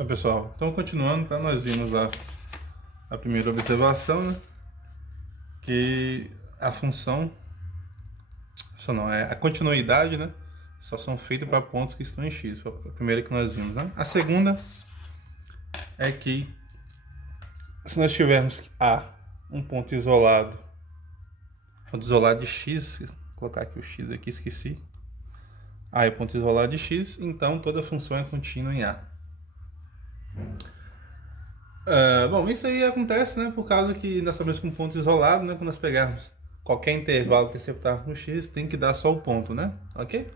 Oi, pessoal, então continuando, tá? Nós vimos a primeira observação, né? Que a função não, é a continuidade, né? Só são feitas para pontos que estão em x. Foi a primeira que nós vimos, né? A segunda é que se nós tivermos A, um ponto isolado de x, vou colocar aqui o x aqui, esqueci. A é ponto isolado de x, então toda função é contínua em A. Bom, isso aí acontece, né, por causa que nós sabemos que um ponto isolado, né, quando nós pegarmos qualquer intervalo interceptável no x, tem que dar só o ponto, né, ok?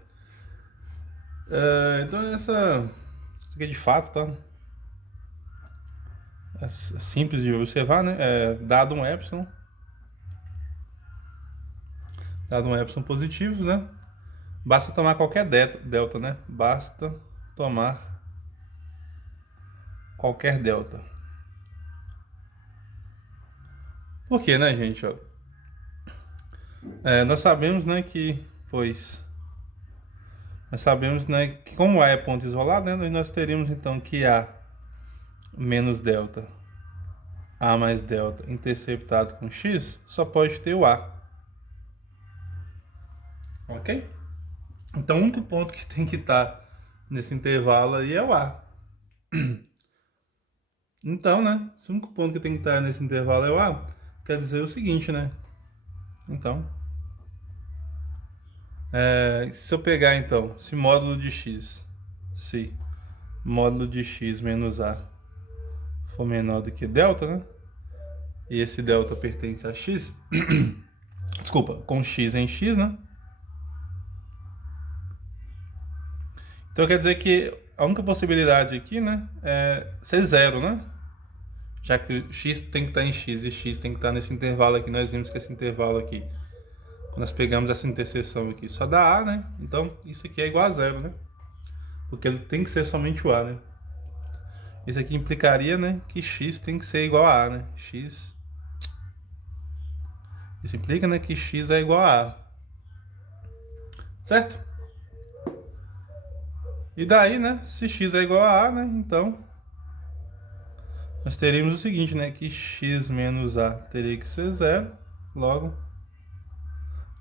Então isso aqui é de fato, tá? É simples de observar, né? Dado um epsilon positivo, né? Basta tomar qualquer delta, né? Basta tomar qualquer delta. Por quê, né, gente? Nós sabemos, né, nós sabemos, né, que como A é ponto isolado, né, nós teríamos então que A menos delta, A mais delta interceptado com x, só pode ter o A. Ok? Então o único ponto que tem que estar nesse intervalo aí é o A. Então, né, se o único ponto que tem que estar nesse intervalo é o A, quer dizer o seguinte, né? Então, se eu pegar então, se módulo de x, se módulo de x menos A for menor do que delta, né? E esse delta pertence a x, desculpa, com x em x, né? Então quer dizer que a única possibilidade aqui, né, é ser zero, né? Já que x tem que estar em x e x tem que estar nesse intervalo aqui. Nós vimos que esse intervalo aqui, quando nós pegamos essa interseção aqui, só dá a, né? Então isso aqui é igual a zero, né? Porque ele tem que ser somente o a, né? Isso aqui implicaria, né, que x tem que ser igual a, né? Isso implica, né, que x é igual a A. Certo? E daí, né, se x é igual a A, né, então nós teríamos o seguinte, né, que x menos A teria que ser zero, logo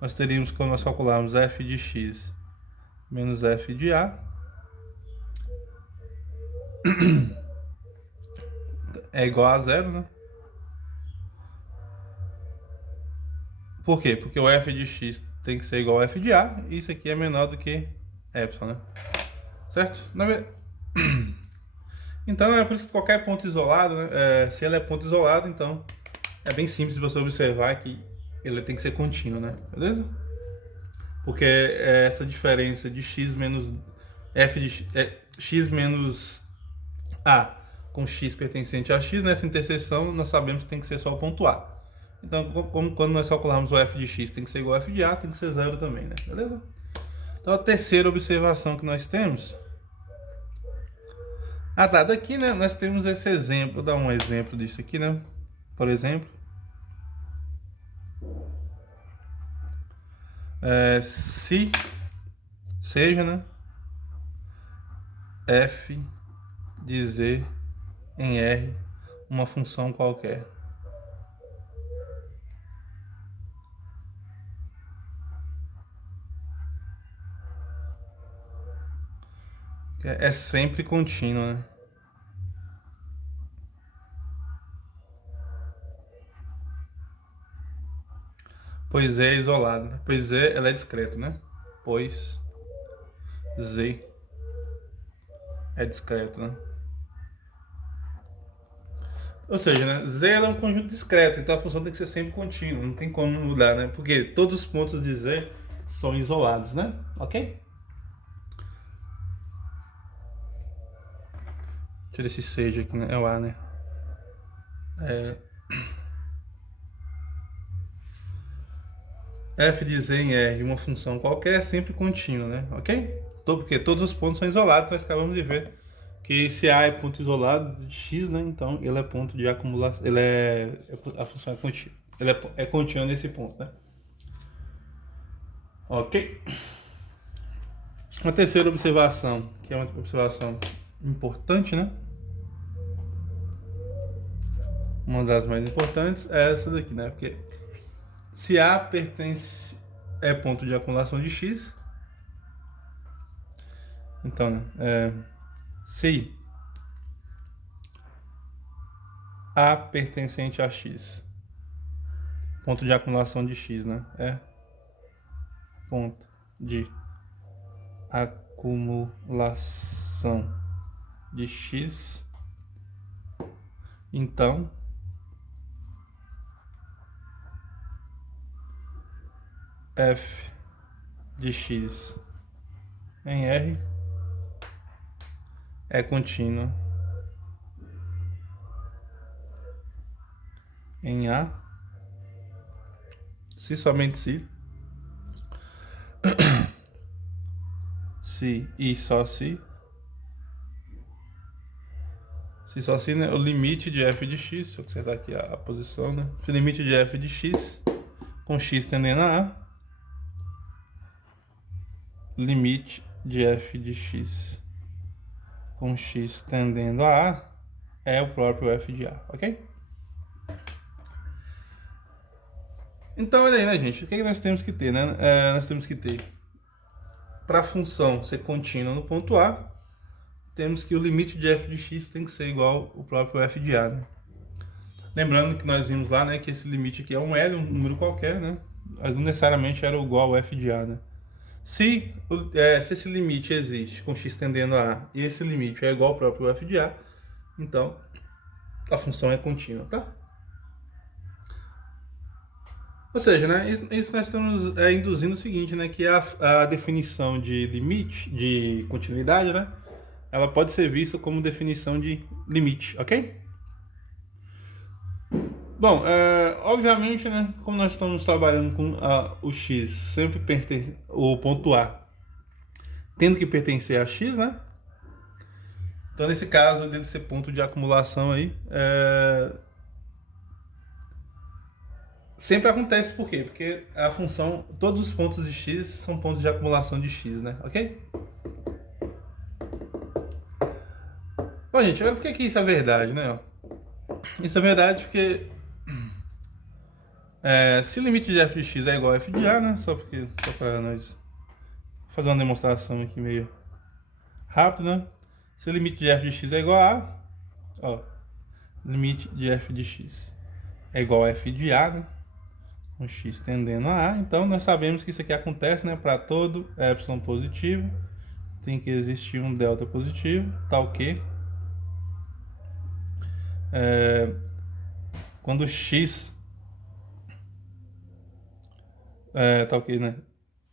nós teríamos, quando nós calcularmos f de x menos f de A, é igual a zero, né? Por quê? Porque o f de x tem que ser igual a f de A, e isso aqui é menor do que epsilon, né? Certo? Então é por isso que qualquer ponto isolado, né, se ele é ponto isolado, então é bem simples você observar que ele tem que ser contínuo, né? Beleza? Porque essa diferença de x menos f de x menos a com x pertencente a x, nessa interseção nós sabemos que tem que ser só o ponto A. Então, quando nós calcularmos o f de x tem que ser igual a f de A, tem que ser zero também, né? Beleza? Então, a terceira observação que nós temos... tá, daqui, né, nós temos esse exemplo. Vou dar um exemplo disso aqui, né? Por exemplo, se seja, né, f de z em R uma função qualquer. É sempre contínuo, né? Pois é isolado, né? Pois é, ela é discreta, né? Pois z é discreto, né? Ou seja, né, z é um conjunto discreto, então a função tem que ser sempre contínua, não tem como mudar, né? Porque todos os pontos de z são isolados, né? Ok? Tira esse seja aqui, né? É o a, né? F de z em R, uma função qualquer, é sempre contínua, né? Ok? Porque todos os pontos são isolados, nós acabamos de ver que se A é ponto isolado de x, né? Então ele é ponto de acumulação, a função é contínua. Ele é contínua nesse ponto, né? Ok? Uma terceira observação, que é uma observação importante, né? Uma das mais importantes é essa daqui, né? Porque se A pertence é ponto de acumulação de X, então, né, se A pertencente a X, ponto de acumulação de X, né? É ponto de acumulação de X, então f de x em R é contínua em A, se somente se e só se só se, né, o limite de f de x, deixa eu acertar aqui a posição, né? O limite de f de x com x tendendo a A, limite de f de x com x tendendo a A é o próprio f de A, ok? Então, olha aí, né, gente? O que nós temos que ter, né? Nós temos que ter, para a função ser contínua no ponto A, temos que o limite de f de x tem que ser igual ao próprio f de A, né? Lembrando que nós vimos lá, né, que esse limite aqui é um L, um número qualquer, né? Mas não necessariamente era igual ao f de A, né? Se esse limite existe com x tendendo a A e esse limite é igual ao próprio f de A, então a função é contínua, tá? Ou seja, né, isso nós estamos induzindo o seguinte, né, que a definição de limite, de continuidade, né, ela pode ser vista como definição de limite, ok? Bom, obviamente, né, como nós estamos trabalhando com o x sempre pertence, o ponto A tendo que pertencer a x, né? Então, nesse caso, dele ser ponto de acumulação aí, sempre acontece por quê? Porque a função, todos os pontos de x são pontos de acumulação de x, né? Ok? Bom, gente, agora por que isso é verdade, né? Isso é verdade porque se o limite de f de x é igual a f de a, né? Só para nós fazer uma demonstração aqui meio rápida, né? Se o limite de f de x é igual a, ó, limite de f de x é igual a f de a, né? Com x tendendo a A, então nós sabemos que isso aqui acontece, né? Para todo epsilon positivo, tem que existir um delta positivo, tal que quando x tal que, né?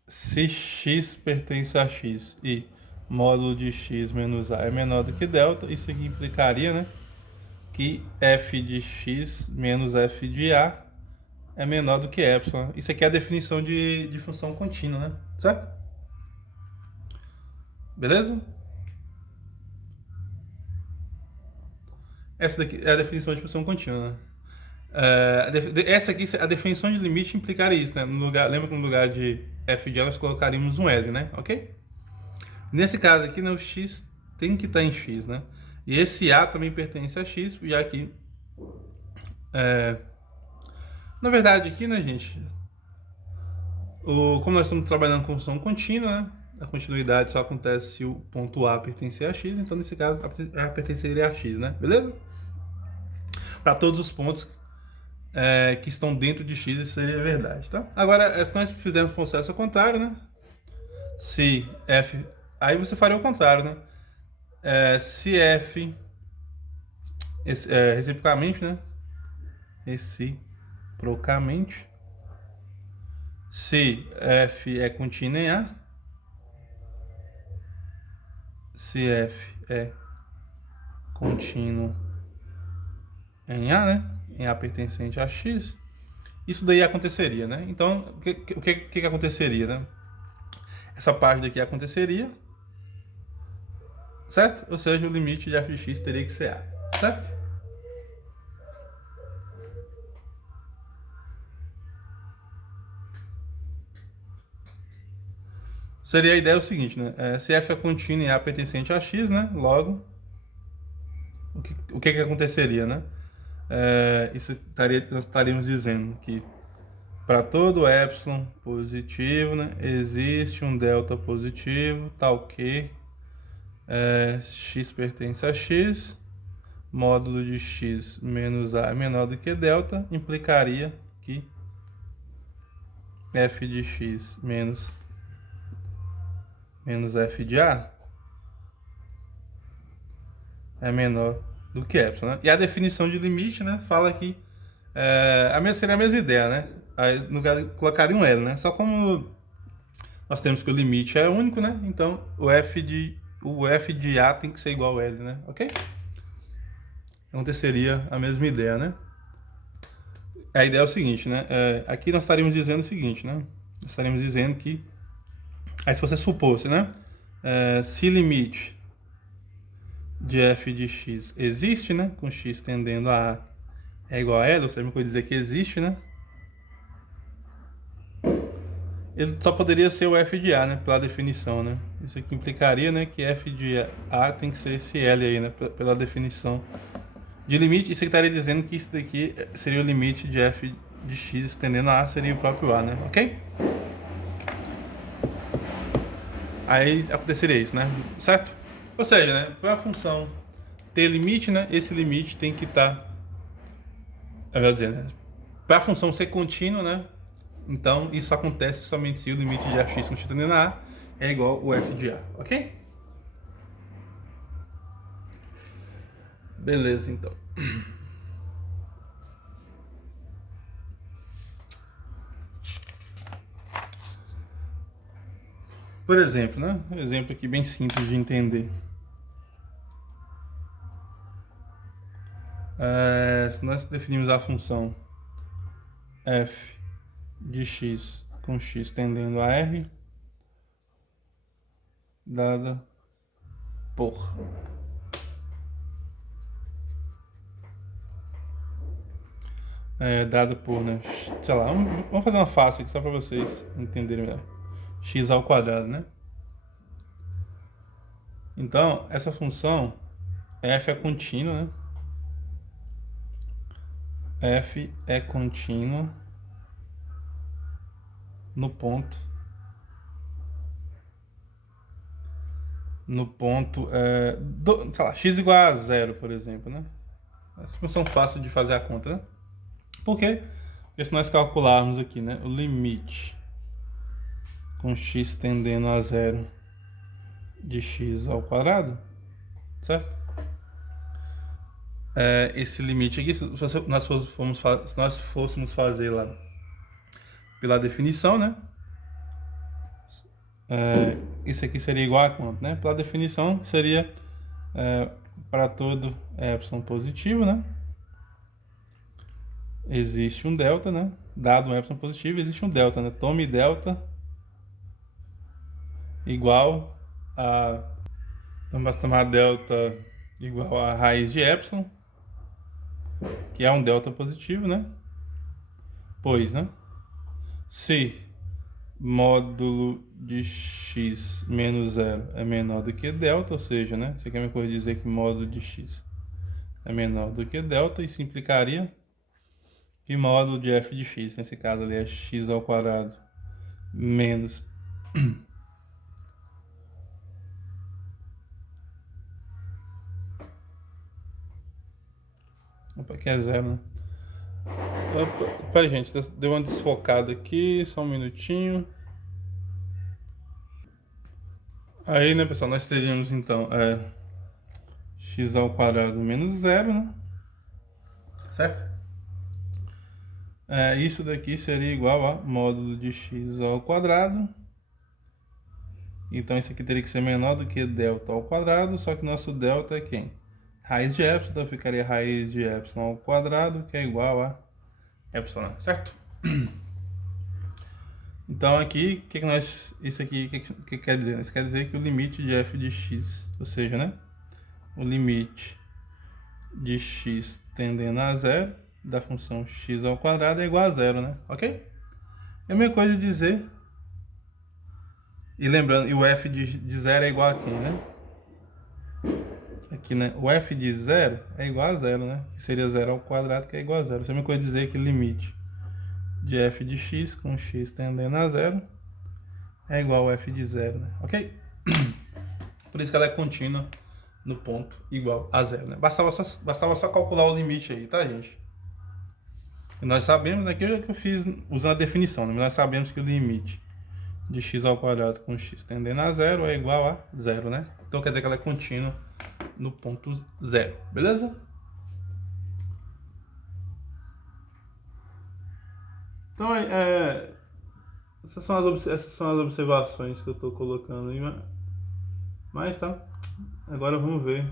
Se x pertence a x e módulo de x menos a é menor do que delta, isso aqui implicaria, né, que f de x menos f de a é menor do que epsilon. Isso aqui é a definição de função contínua, né? Certo? Beleza? Essa daqui é a definição de função contínua, né? Essa aqui, a definição de limite implicaria isso, né? Lembra que no lugar de f de a nós colocaríamos um L, né? Ok? Nesse caso aqui, né, o x tem que estar em x, né? E esse a também pertence a x, já que... na verdade aqui, né, gente? Como nós estamos trabalhando com função contínua, né? A continuidade só acontece se o ponto A pertencer a x, então nesse caso a pertenceria a x, né? Beleza? Para todos os pontos que estão dentro de x, isso seria verdade, tá? Agora, se nós fizermos o processo ao contrário, né? Se f... Aí você faria o contrário, né? Se f... reciprocamente, né? Reciprocamente. Se f é contínuo em A. Se f é contínuo em A, né? Em A pertencente a x. Isso daí aconteceria, né? Então, o que aconteceria, né? Essa parte daqui aconteceria, certo? Ou seja, o limite de f de x teria que ser A, certo? Seria a ideia o seguinte, né? Se f é contínuo em A pertencente a x, né? Logo, o que aconteceria, né? Nós estaríamos dizendo que para todo epsilon positivo, né, existe um delta positivo, tal que x pertence a x, módulo de x menos a é menor do que delta, implicaria que f de x menos f de a é menor do que epsilon, né? E a definição de limite, né, fala que seria a mesma ideia, né? Aí, no caso, colocaria um L, né? Só como nós temos que o limite é único, né? Então, o f de A tem que ser igual ao L, né? Ok? Então, seria a mesma ideia, né? A ideia é o seguinte, né? Aqui nós estaríamos dizendo o seguinte, né? Nós estaríamos dizendo que... Aí, se você supôsse, né? Se limite de f de x existe, né? Com x tendendo a A é igual a L, ou seja, uma coisa dizer que existe, né? Ele só poderia ser o f de A, né? Pela definição, né? Isso aqui implicaria, né? Que f de A tem que ser esse L aí, né? Pela definição de limite. Isso aqui estaria dizendo que isso daqui seria o limite de f de x estendendo a A, seria o próprio A, né? Ok? Aí aconteceria isso, né? Certo? Ou seja, né? Para a função ter limite, né? Esse limite tem que estar... Eu vou dizer, né? Para a função ser contínua, né? Então, isso acontece somente se o limite de fx com x tendendo a A é igual ao f de A, ok? Beleza, então. Por exemplo, né? Um exemplo aqui bem simples de entender. Se nós definimos a função f de x com x tendendo a R, dada por né? Sei lá, vamos fazer uma fácil aqui só para vocês entenderem melhor. X ao quadrado, né? Então, essa função f é contínua, né? F é contínua no ponto sei lá, x igual a zero, por exemplo, né? Essa função fácil de fazer a conta, né? Por quê? Porque se nós calcularmos aqui, né, o limite com x tendendo a zero de x ao quadrado, certo? Esse limite aqui, se nós fôssemos fazer lá pela definição, né? Isso aqui seria igual a quanto, né? Pela definição, seria para todo epsilon positivo, né? Existe um delta, né? Dado um epsilon positivo, existe um delta, né? Tome delta igual a... Então, basta tomar delta igual a raiz de epsilon, que é um delta positivo, né? Pois, né? Se módulo de x menos zero é menor do que delta, ou seja, né? Você quer me corrigir dizer que módulo de x é menor do que delta, isso implicaria que módulo de f de x, nesse caso ali é x ao quadrado menos opa, aqui é zero, né? Opa, pera, gente, deu uma desfocada aqui, só um minutinho. Aí, né, pessoal, nós teríamos então x ao quadrado menos zero, né? Certo? Isso daqui seria igual a módulo de x ao quadrado. Então isso aqui teria que ser menor do que delta ao quadrado, só que nosso delta é quem? Raiz de epsilon, então ficaria raiz de epsilon ao quadrado, que é igual a epsilon, certo? Então aqui, isso aqui, o que quer dizer? Isso quer dizer que o limite de f de x, ou seja, né? O limite de x tendendo a zero da função x ao quadrado é igual a zero, né? Ok? É a mesma coisa de dizer... E lembrando, e o f de zero é igual a quem, né? aqui, né? O f de 0 é igual a zero, né? Que seria 0 ao quadrado, que é igual a zero. Você me pode dizer que o limite de f de x com x tendendo a zero é igual a f de zero, né? Ok? Por isso que ela é contínua no ponto igual a zero, né? Bastava só calcular o limite aí, tá, gente? E nós sabemos, aqui é que eu fiz usando a definição, né? Nós sabemos que o limite de x ao quadrado com x tendendo a zero é igual a zero, né? Então quer dizer que ela é contínua no ponto zero, beleza? Então, essas são as observações que eu estou colocando aí, mas tá. Agora vamos ver.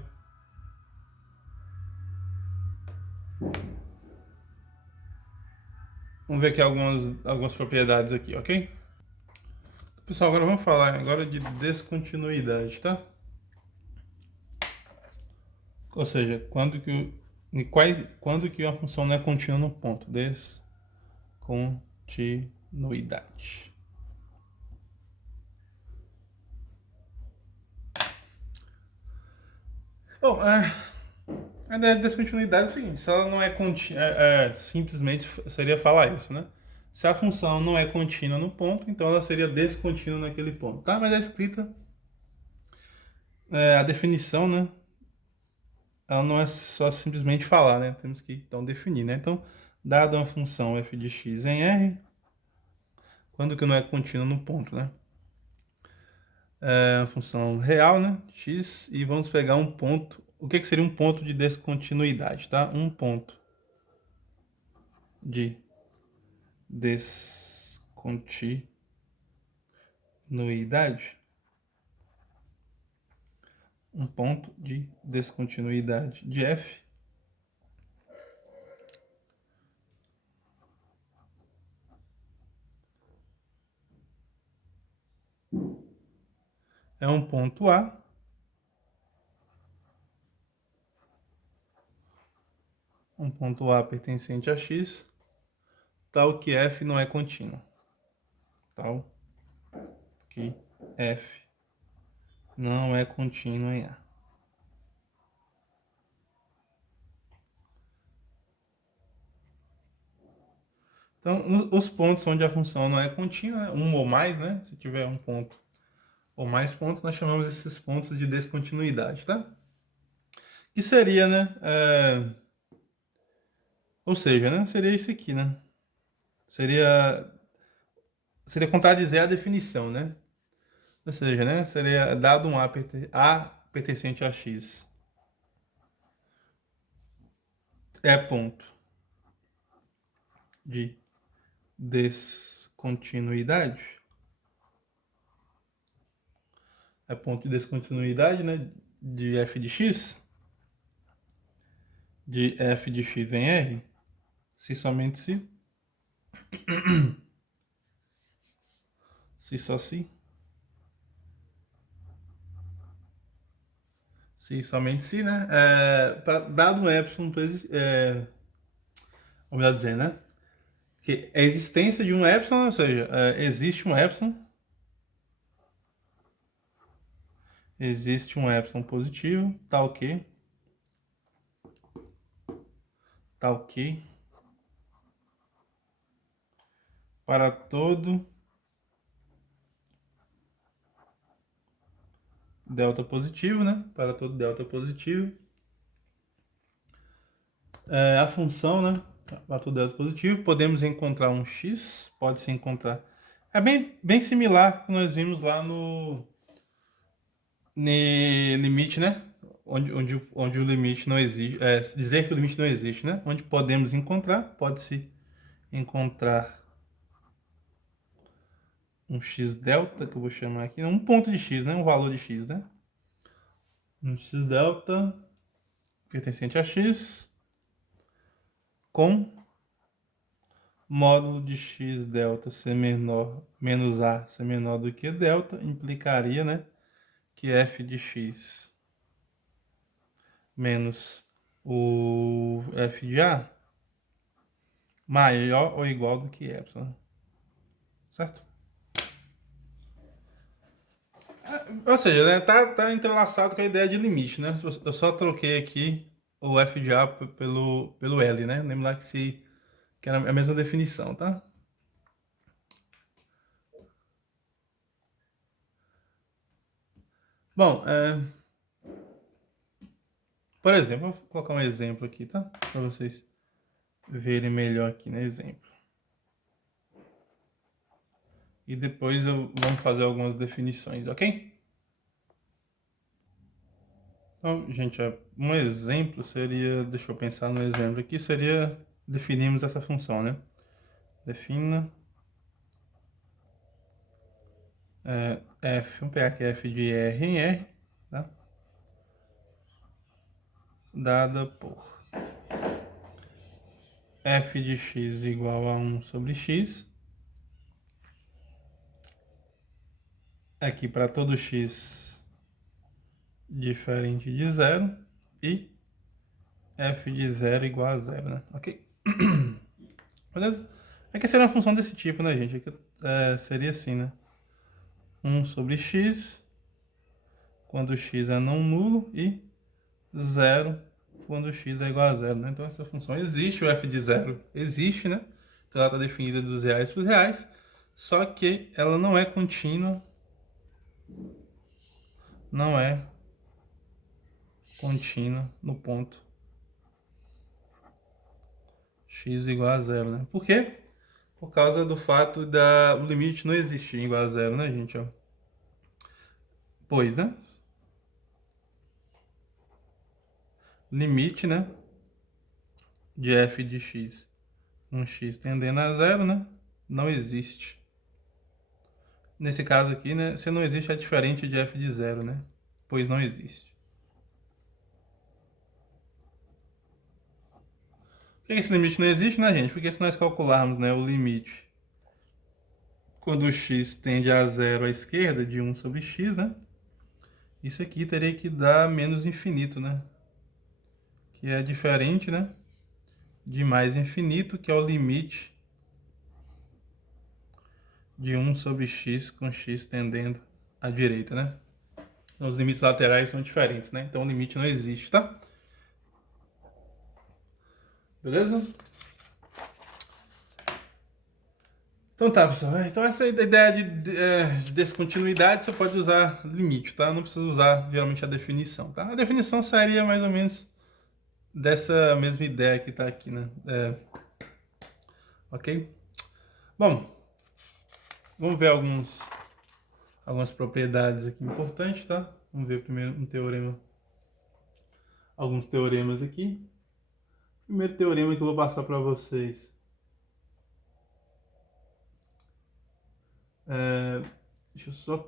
Vamos ver aqui algumas propriedades aqui, ok? Pessoal, agora vamos falar agora de descontinuidade, tá? Ou seja, quando que uma função não é contínua no ponto? Descontinuidade. Bom, a descontinuidade é o seguinte, se ela não é contínua, simplesmente seria falar isso, né? Se a função não é contínua no ponto, então ela seria descontínua naquele ponto, tá? Mas a escrita, a definição, né? Ela não é só simplesmente falar, né? Temos que, então, definir, né? Então, dada uma função f de x em R, quando que não é contínua no ponto, né? É uma função real, né? X, e vamos pegar um ponto. O que seria um ponto de descontinuidade, tá? Um ponto de descontinuidade. Um ponto de descontinuidade de f é um ponto A pertencente a x, tal que f não é contínuo. Tal que f não é contínuo em A. Então, os pontos onde a função não é contínua, né? Um ou mais, né? Se tiver um ponto ou mais pontos, nós chamamos esses pontos de descontinuidade, tá? Que seria, né? Ou seja, né? Seria isso aqui, né? Seria contradizer a definição, né? Ou seja, né? Seria dado um A pertencente a X é ponto de descontinuidade. É ponto de descontinuidade, né? De f de x. De f de x em R. Se somente se. Se só se. Se somente se, né? Dado um epsilon, ou melhor dizendo, né? Que a existência de um epsilon, ou seja, existe um epsilon positivo, tá ok, para todo delta positivo, né? Para todo delta positivo, a função, né? Para todo delta positivo, podemos encontrar um x, pode-se encontrar. É bem similar ao que nós vimos lá no limite, né? Onde o limite não existe, dizer que o limite não existe, né? Onde podemos encontrar, pode-se encontrar um x delta, que eu vou chamar aqui, um ponto de x, né? Um valor de x, né? Um x delta pertencente a x com módulo de x delta ser menor, menos a ser menor do que delta, implicaria, né? Que f de x menos o f de a maior ou igual do que epsilon, certo? Ou seja, né, tá entrelaçado com a ideia de limite, né? Eu só troquei aqui o f de A pelo L, né? Lembra lá que era a mesma definição, tá? Bom, por exemplo, vou colocar um exemplo aqui, tá? Para vocês verem melhor aqui no exemplo. E depois vamos fazer algumas definições, ok? Então, gente, um exemplo seria, deixa eu pensar no exemplo aqui, seria definirmos essa função, né? Defina f, vamos pegar aqui f de R em R, tá? Dada por f de x igual a 1 sobre x, aqui para todo x diferente de zero, e f de zero igual a zero, né? Ok? Beleza? Aqui seria uma função desse tipo, né, gente? Aqui, seria assim, né? 1 sobre x quando x é não nulo e zero quando x é igual a zero, né? Então essa função existe, o f de zero existe, né? Então ela está definida dos reais para os reais, só que ela não é contínua, não é contínua no ponto x igual a zero, né? Por quê? Por causa do fato o limite não existir igual a zero, né, gente? Ó. Pois, né? Limite, né? De f de x, um x tendendo a zero, né? Não existe. Nesse caso aqui, né? Se não existe, é diferente de f de zero, né? Pois não existe. Por que esse limite não existe, né, gente? Porque se nós calcularmos, né, o limite quando o x tende a zero à esquerda de 1 sobre x, né? Isso aqui teria que dar menos infinito, né? Que é diferente, né? De mais infinito, que é o limite de 1 sobre x com x tendendo à direita, né? Então, os limites laterais são diferentes, né? Então o limite não existe, tá? Beleza? Então tá, pessoal. Então essa é a ideia de descontinuidade, você pode usar limite, tá? Não precisa usar geralmente a definição, tá? A definição seria mais ou menos dessa mesma ideia que tá aqui, né? Ok? Bom, vamos ver algumas propriedades aqui importantes, tá? Vamos ver primeiro um teorema, alguns teoremas aqui. Primeiro teorema que eu vou passar para vocês. Deixa eu só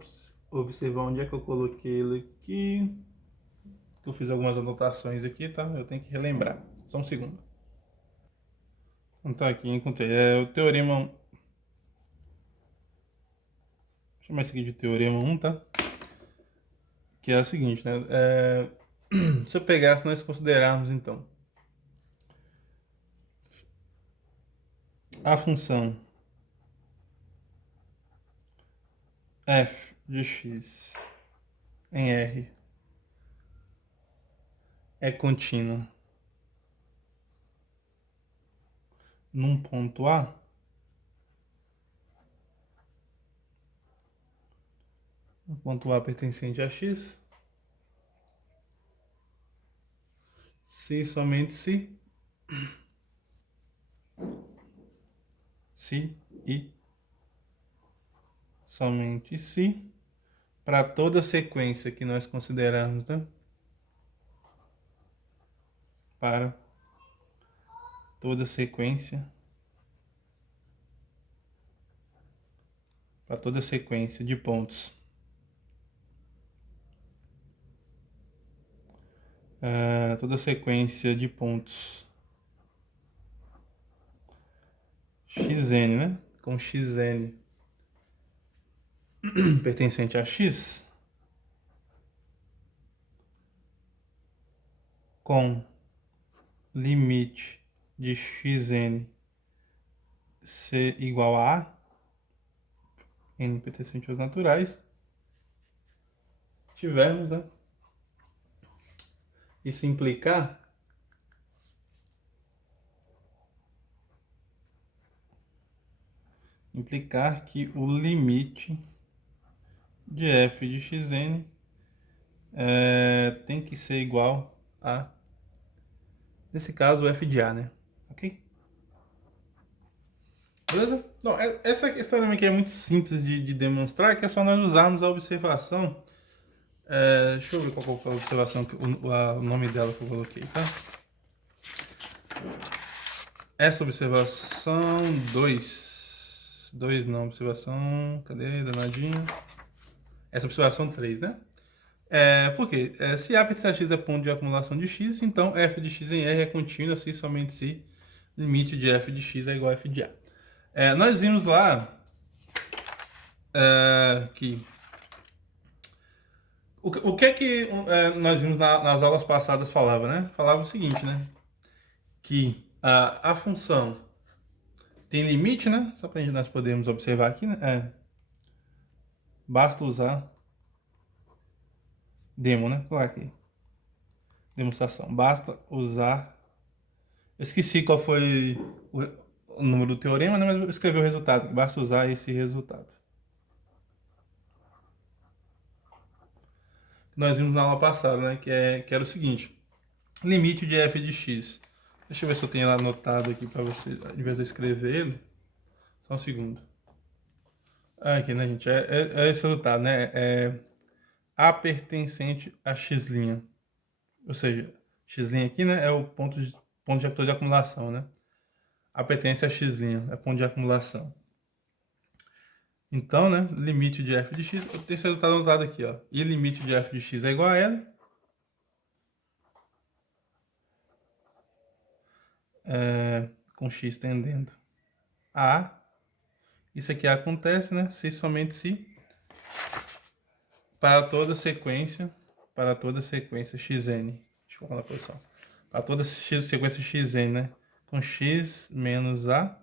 observar onde é que eu coloquei ele aqui. Eu fiz algumas anotações aqui, tá? Eu tenho que relembrar. Só um segundo. Então tá aqui, encontrei. É o teorema. Vou chamar esse aqui de teorema 1, tá? Que é o seguinte, né? Se eu pegar, se nós considerarmos então a função f de x em R é contínua num ponto A, um ponto A pertencente a x, se somente se e somente se, para toda sequência que nós considerarmos, né? Para toda sequência, para toda sequência de pontos, toda sequência de pontos xn, né? Com xn pertencente a x, com limite de xn ser igual a n pertencente aos naturais, tivermos, né, isso implicar que o limite de f de xn tem que ser igual a, nesse caso, o f de a, né? Ok? Beleza? Não, essa questão aqui é muito simples de demonstrar, que é só nós usarmos a observação. Deixa eu ver qual é a observação, o nome dela que eu coloquei, tá? Essa observação 2. 2 não, observação. Cadê? Danadinho. Essa observação 3, né? Por quê? Se A pertence a x é ponto de acumulação de x, então f de x em R é contínua se somente se limite de f de x é igual a f de A. Nós vimos lá que o que é que nós vimos nas aulas passadas falava, né? Falava o seguinte, né? Que a função tem limite, né? Só para nós podermos observar aqui, né? Basta usar demo, né? Colocar aqui. Demonstração. Basta usar. Eu esqueci qual foi o número do teorema, né? Mas eu escrevi o resultado. Basta usar esse resultado. Nós vimos na aula passada, né? Que era o seguinte: limite de f de x. Deixa eu ver se eu tenho ela anotado aqui para você, ao invés de eu escrever ele. Só um segundo. Aqui, né, gente? É esse resultado, né? A pertencente a x'. Ou seja, x' aqui, né? É o ponto de ator de acumulação, né? A pertence a x', é ponto de acumulação. Então, né? Limite de f de x, eu tenho esse resultado anotado aqui, ó. E limite de f de x é igual a L. Com x tendendo a A. Isso aqui acontece, né? Se somente se para toda sequência xn. Deixa eu colocar na posição. Para toda sequência xn, né? Com x menos a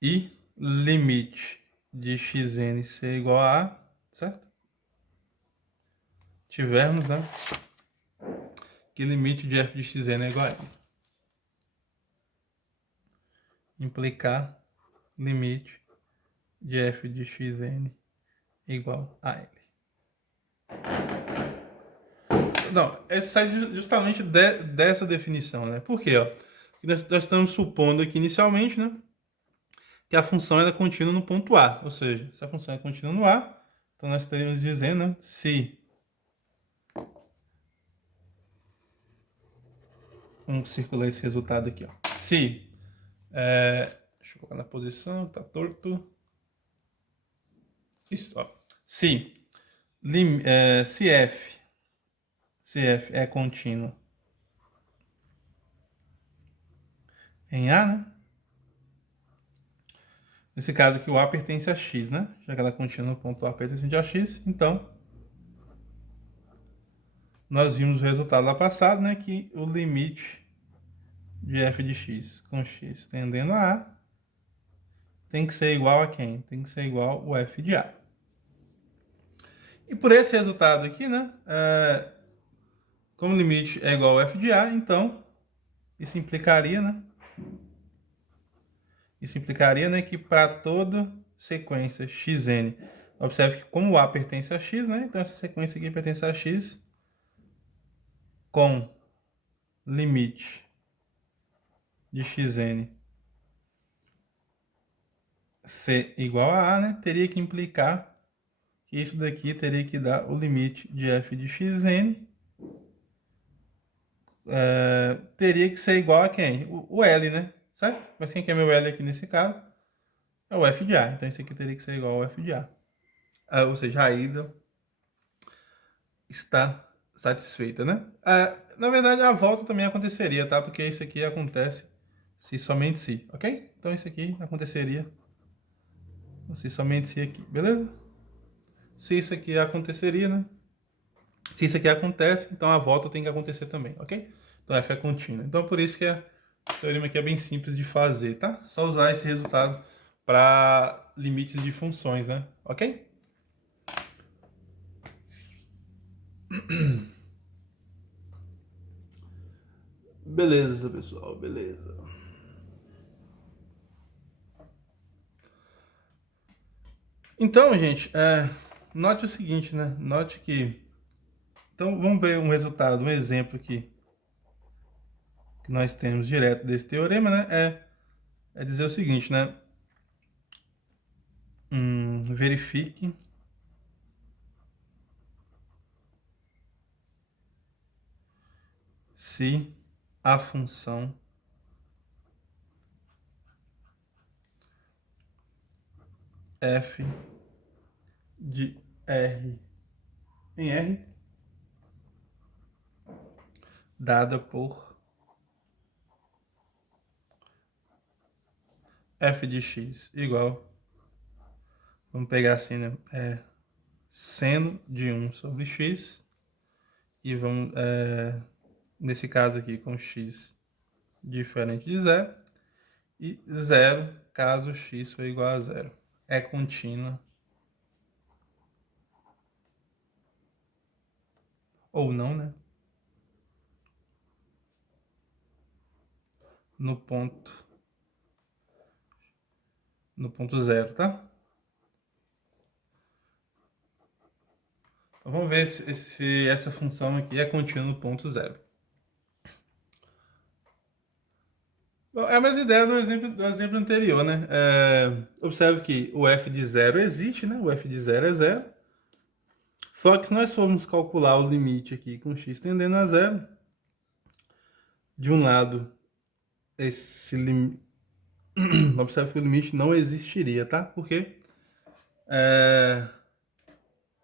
e limite de xn ser igual a A, certo? Tivermos, né? Que limite de f de xn é igual a L. Implicar limite de f de xn igual a L. Não, sai justamente dessa definição, né? Por quê? Ó? Nós estamos supondo aqui inicialmente, né? Que a função é contínua no ponto A. Ou seja, se a função é contínua no A, então nós estaríamos dizendo, né? Se... Vamos circular esse resultado aqui, ó. Se... deixa eu colocar na posição, tá torto. Isso, ó. Se f é contínuo em A, né? Nesse caso aqui, o A pertence a x, né? Já que ela é contínua no ponto A pertencente a x, então nós vimos o resultado lá passado, né? Que o limite de f de x com x tendendo a A tem que ser igual a quem? Tem que ser igual ao f de A. E por esse resultado aqui, né? Como o limite é igual ao f de A, então isso implicaria, né? Isso implicaria, né, que para toda sequência xn, observe que como o A pertence a x, né? Então essa sequência aqui pertence a x com limite de xn ser igual a A, né? Teria que implicar que isso daqui teria que dar o limite de f de xn teria que ser igual a quem? O L, né? Certo? Mas quem que é meu L aqui nesse caso? É o f de A. Então isso aqui teria que ser igual ao f de A. Ou seja, a ida está satisfeita, né? Na verdade, a volta também aconteceria, tá? Porque isso aqui acontece se somente se, ok? Então isso aqui aconteceria se somente se aqui, beleza? Se isso aqui aconteceria, né? Se isso aqui acontece, então a volta tem que acontecer também, ok? Então f é contínua. Então por isso que esse teorema aqui é bem simples de fazer, tá? Só usar esse resultado para limites de funções, né? Ok? Beleza, pessoal, beleza. Então, gente, note o seguinte, né? Note que... Então, vamos ver um resultado, um exemplo aqui que nós temos direto desse teorema, né? É dizer o seguinte, né? Verifique se a função f de R em R, dada por f de x igual, vamos pegar assim, né? Seno de 1 sobre x, e vamos, nesse caso aqui, com x diferente de zero, e zero caso x for igual a zero. É contínua ou não, né? No ponto zero, tá? Então vamos ver se essa função aqui é contínua no ponto zero. Bom, é a mesma ideia do exemplo anterior, né? Observe que o f de zero existe, né? O f de zero é zero. Só que se nós formos calcular o limite aqui com x tendendo a zero, de um lado, esse limite... Observe que o limite não existiria, tá? Porque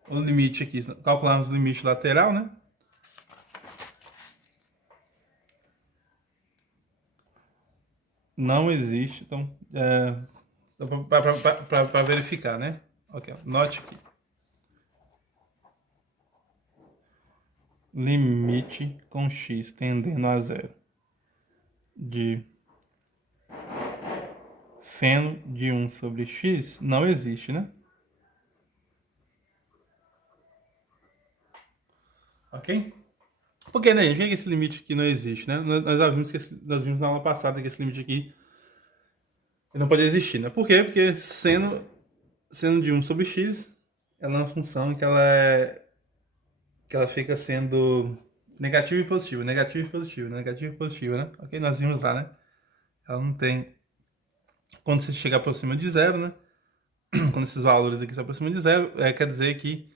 o limite aqui, calcularmos o limite lateral, né? Não existe, então, para verificar, né? Ok, note aqui. Limite com x tendendo a zero de seno de 1 sobre x não existe, né? Ok? Porque, né, gente, por que esse limite aqui não existe, né? Nós já vimos nós vimos na aula passada que esse limite aqui não pode existir, né? Por quê? Porque seno de 1 sobre x, ela é uma função que ela fica sendo negativa e positiva, negativa e positiva, negativa e positiva, né? Ok? Nós vimos lá, né? Ela não tem... Quando você chega aproxima de zero, né? Quando esses valores aqui se aproximam de zero, quer dizer que...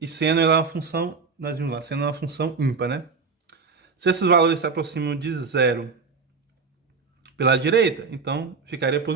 E seno ela é uma função... Nós vimos lá, seno é uma função ímpar, né? Se esses valores se aproximam de zero pela direita, então ficaria positivo.